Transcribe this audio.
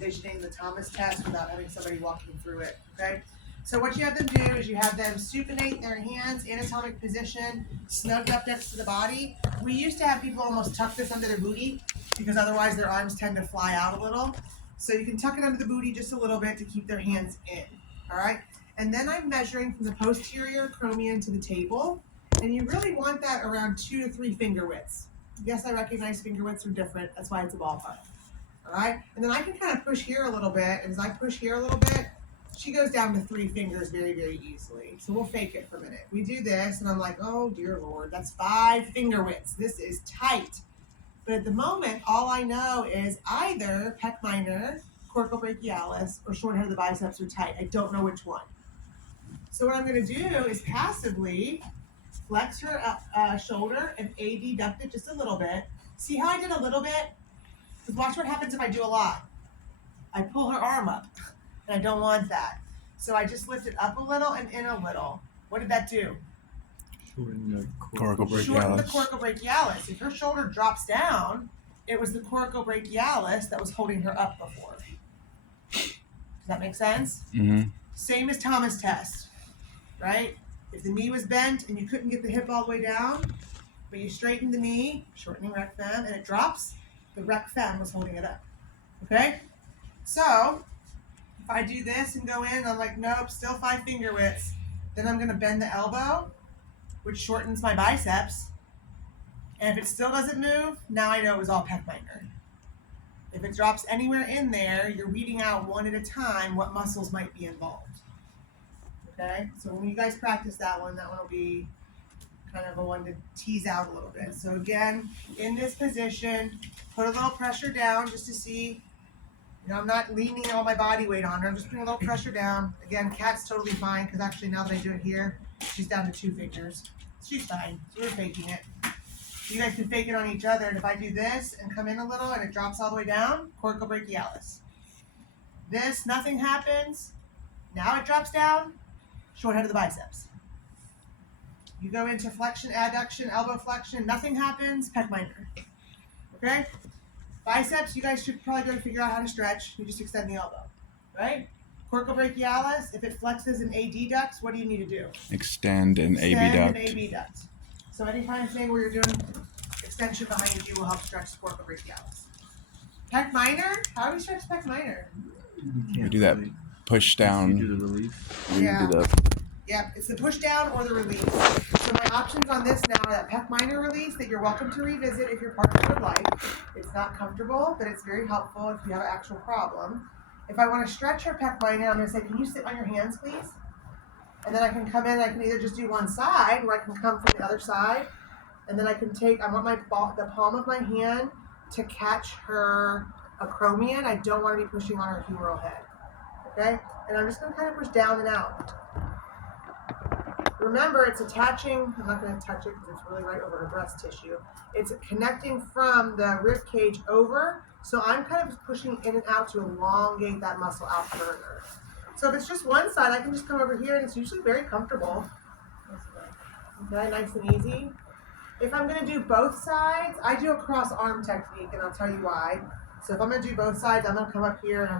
envisioning the Thomas test without having somebody walking through it, okay? So what you have them do is you have them supinate their hands, anatomic position, snugged up next to the body. We used to have people almost tuck this under their booty because otherwise their arms tend to fly out a little. So you can tuck it under the booty just a little bit to keep their hands in, all right? And then I'm measuring from the posterior acromion to the table, and you really want that around 2 to 3 finger widths. Yes, I recognize finger widths are different. That's why it's a ballpark. All right, and then I can kind of push here a little bit. And as I push here a little bit, she goes down to 3 fingers very, very easily. So we'll fake it for a minute. We do this, and I'm like, oh, dear Lord, that's 5 finger widths. This is tight. But at the moment, all I know is either pec minor, coracobrachialis, or short head of the biceps are tight. I don't know which one. So what I'm going to do is passively flex her shoulder and adduct it just a little bit. See how I did a little bit? Because watch what happens if I do a lot. I pull her arm up, and I don't want that. So I just lift it up a little and in a little. What did that do? Shorten the Shorten the coracobrachialis. If her shoulder drops down, it was the coracobrachialis that was holding her up before. Does that make sense? Mm-hmm. Same as Thomas test, right? If the knee was bent and you couldn't get the hip all the way down, but you straighten the knee, shortening rec fem, and it drops, the rec fem was holding it up. Okay? So, if I do this and go in, I'm like, nope, still 5 finger widths. Then I'm going to bend the elbow, which shortens my biceps. And if it still doesn't move, now I know it was all pec minor. If it drops anywhere in there, you're weeding out one at a time what muscles might be involved. Okay? So when you guys practice that one will be kind of a one to tease out a little bit. So again, in this position, put a little pressure down just to see. You know, I'm not leaning all my body weight on her. I'm just putting a little pressure down. Again, cat's totally fine because actually now that I do it here, she's down to 2 fingers. She's fine. So we're faking it. You guys can fake it on each other. And if I do this and come in a little and it drops all the way down, coracobrachialis. This, nothing happens. Now it drops down, short head of the biceps. You go into flexion, adduction, elbow flexion, nothing happens, pec minor. Okay? Biceps, you guys should probably go to figure out how to stretch. You just extend the elbow, right? Coracobrachialis, if it flexes an adduct, what do you need to do? Extend an Extend abduct. an abduct. So any kind of thing where you're doing extension behind you will help stretch the coracobrachialis. Pec minor, how do we stretch pec minor? We do that push down. You do the release. Yeah. We do the Yep, it's the push down or the release. So my options on this now are that pec minor release that you're welcome to revisit if your partner would like. It's not comfortable, but it's very helpful if you have an actual problem. If I want to stretch her pec minor, I'm going to say, can you sit on your hands, please? And then I can come in, I can either just do one side, or I can come from the other side. And then I can take, I want the palm of my hand to catch her acromion. I don't want to be pushing on her humeral head. Okay? And I'm just going to kind of push down and out. Remember, it's attaching, I'm not going to touch it because it's really right over her breast tissue. It's connecting from the rib cage over, so I'm kind of pushing in and out to elongate that muscle out further. So if it's just one side, I can just come over here, and it's usually very comfortable. Okay, nice and easy. If I'm going to do both sides, I do a cross arm technique, and I'll tell you why. So if I'm going to do both sides, I'm going to come up here and I'm